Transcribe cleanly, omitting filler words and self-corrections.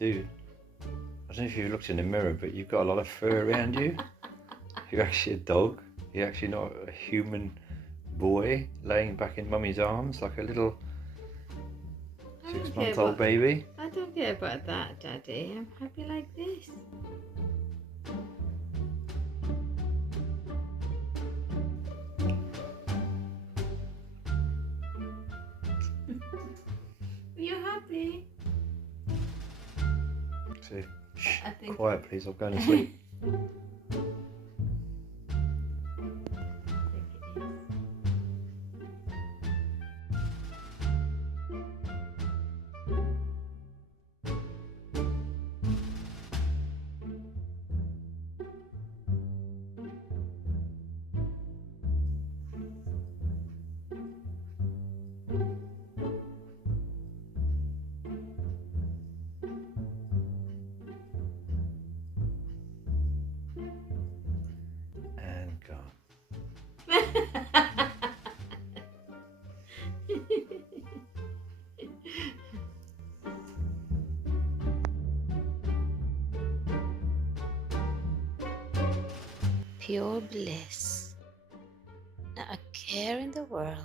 Dude, I don't know if you've looked in the mirror, but you've got a lot of fur around you. You're actually a dog. You're actually not a human boy laying back in mummy's arms like a little I don't 6-month-old baby. I don't care about that, Daddy. I'm happy like this. You're happy? So, shh, I think- quiet please, I'm going to sleep. And gone. Pure bliss. Not a care in the world.